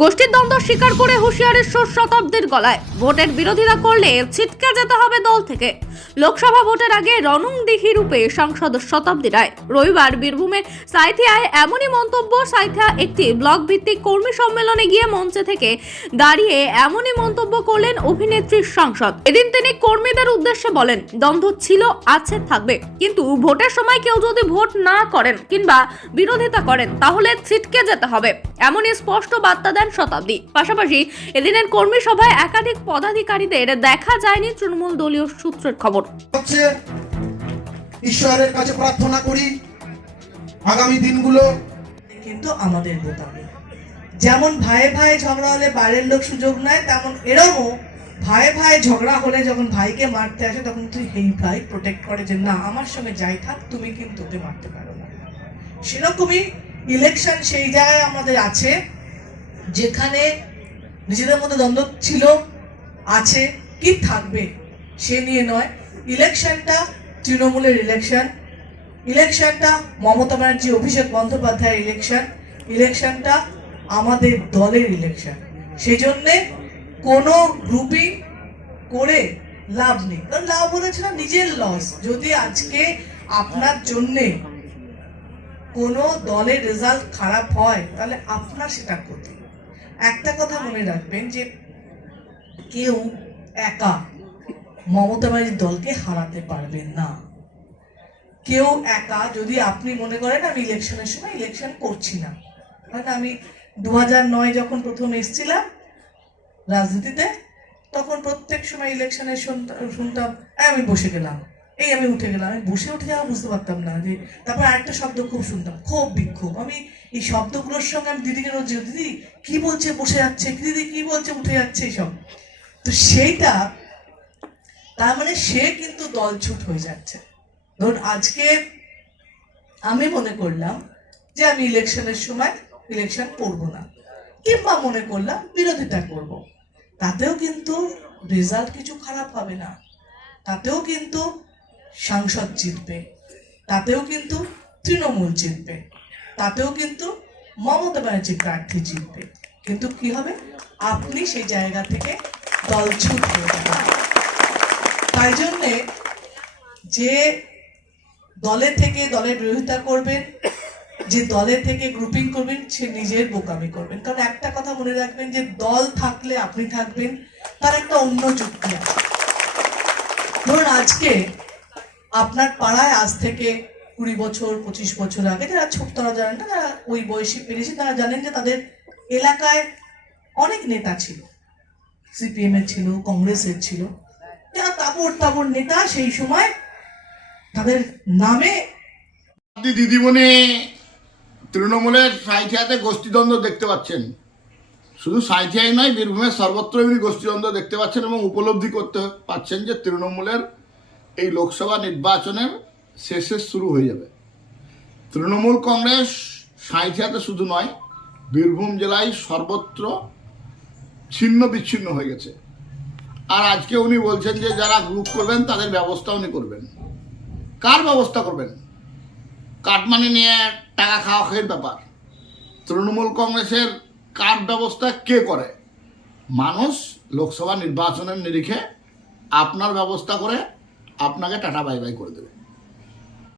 গোষ্ঠীর দ্বন্দ্ব স্বীকার করে হুঁশিয়ারের সুর শতাব্দীর গলায়। ভোটের বিরোধিতা করলে ছিটকে যেতে হবে দল থেকে। লোকসভা ভোটের আগে রনুংদিঘি রূপে সাংসদ শতাব্দী রায়। রবিবার বীরভূমের সাইথিয়ায় এমনই মন্তব্য, সাইথিয়া একটি ব্লক ভিত্তিক কর্মী সম্মেলনে গিয়ে মঞ্চে থেকে দাঁড়িয়ে এমনই মন্তব্য করলেন অভিনেত্রী সাংসদ। এদিন তিনি কর্মীদের উদ্দেশ্যে বলেন, দ্বন্দ্ব ছিল, আছে, থাকবে। কিন্তু ভোটের সময় কেউ যদি ভোট না করেন কিংবা বিরোধিতা করেন, তাহলে ছিটকে যেতে হবে। এমনই স্পষ্ট বার্তা দেন শতাব্দী। পাশাপাশি এদিনের কর্মী সভায় একাধিক পদাধিকারীদের দেখা যায়নি তৃণমূল দলীয় সূত্রের খবর। হচ্ছে ঈশ্বরের কাছে প্রার্থনা করি আগামী দিনগুলো। কিন্তু আমাদের বোতামে যেমন ভাইয়ে ভাইয়ে ঝগড়া হলে বাইরের লোক সুযোগ নেয় তেমন এরমও ভাইয়ে ভাইয়ে ঝগড়া হলে যখন ভাইকে মারতে আসে তখন তুই এই ভাই প্রোটেক্ট করে যে না আমার সঙ্গে যাই থাক তুমি কিন্তু ওকে মারতে পারো না। সেরকমই ইলেকশন সেই জায়গায় আমাদের আছে। যেখানে নিজেদের মধ্যে দ্বন্দ্ব ছিল, আছে, কি থাকবে, সে নিয়ে নয়। ইলেকশনটা তৃণমূলের ইলেকশন। ইলেকশনটা মমতা ব্যানার্জি, অভিষেক বন্দ্যোপাধ্যায়ের ইলেকশন। ইলেকশনটা আমাদের দলের ইলেকশন। সেই জন্যে কোনো গ্রুপিং করে লাভ নেই। কারণ লাভ বলেছে না নিজের লস যদি আজকে আপনার জন্যে কোনো দলের রেজাল্ট খারাপ হয়, তাহলে আপনার সেটা ক্ষতি। একটা কথা মনে রাখবেন যে কেউ একা মমতা ব্যানার্জির দলকে হারাতে পারবেন না। কেউ একা যদি আপনি মনে করেন আমি ইলেকশনের সময় ইলেকশন করছি না। কারণ আমি দু নয় যখন প্রথম এসছিলাম রাজনীতিতে তখন প্রত্যেক সময় ইলেকশনের শুনতাম "এই, আমি বসে গেলাম। এই আমি উঠে গেলাম, আমি বসে উঠে যাওয়া বুঝতে পারতাম না যে, তারপর আরেকটা শব্দ খুব শুনতাম ক্ষোভ বিক্ষোভ। আমি এই শব্দগুলোর সঙ্গে আমি দিদিকে রোজ দিদি, কি বলছে? বসে যাচ্ছে। দিদি, কি বলছে? উঠে যাচ্ছে এইসব। তো সেইটা, তার মানে সে কিন্তু দলছুট হয়ে যাচ্ছে। ধরুন, আজকে আমি মনে করলাম যে আমি ইলেকশনের সময় ইলেকশন করব না, কিংবা মনে করলাম বিরোধিতা করব। তাতেও কিন্তু রেজাল্ট কিছু খারাপ হবে না। তাতেও কিন্তু সাংসদ জিতবে। তাতেও কিন্তু তৃণমূল জিতবে। তাতেও কিন্তু মমতা ব্যানার্জি প্রার্থী জিতবে। কিন্তু কি হবে? আপনি সেই জায়গা থেকে দলছুট হয়ে তাই জন্যে যে দলে থেকে দলের বিরোধিতা করবেন, যে দলের থেকে গ্রুপিং করবেন, সে নিজের বোকামি করবেন। কারণ একটা কথা মনে রাখবেন যে দল থাকলে আপনি থাকবেন, তার একটা অন্য যুক্তি আছে। ধরুন আজকে আপনার পাড়ায় আজ থেকে কুড়ি বছর, পঁচিশ বছর আগে যারা ছোট তারা জানেন না যারা ওই বয়সে পেরেছে, তারা জানেন যে তাদের এলাকায় অনেক নেতা ছিল। সিপিএম এর ছিল কংগ্রেসের ছিল। যারা তাবড় তাবড় নেতা, সেই সময় তাদের নামে আপনি দিদিমণি তৃণমূলের সাইথিয়াতে গোষ্ঠীদ্বন্দ্ব দেখতে পাচ্ছেন। শুধু সাঁইথিয়াই নয়, বীরভূমের সর্বত্র গোষ্ঠীদ্বন্দ্ব দেখতে পাচ্ছেন এবং উপলব্ধি করতে পাচ্ছেন যে তৃণমূলের এই লোকসভা নির্বাচনের শেষে শুরু হয়ে যাবে। তৃণমূল কংগ্রেস সাঁইথিয়াতে শুধু নয়, বীরভূম জেলায় সর্বত্র ছিন্ন বিচ্ছিন্ন হয়ে গেছে। আর আজকে উনি বলছেন যে যারা গ্রুপ করবেন, তাদের ব্যবস্থা উনি করবেন। কার ব্যবস্থা করবেন? কাটমানি নিয়ে টাকা খাওয়া খেয়ে ব্যাপার। তৃণমূল কংগ্রেসের কার ব্যবস্থা কে করে? মানুষ লোকসভা নির্বাচনের নিরিখে আপনার ব্যবস্থা করে আপনাকে টাটা বাই বাই করে দেবে।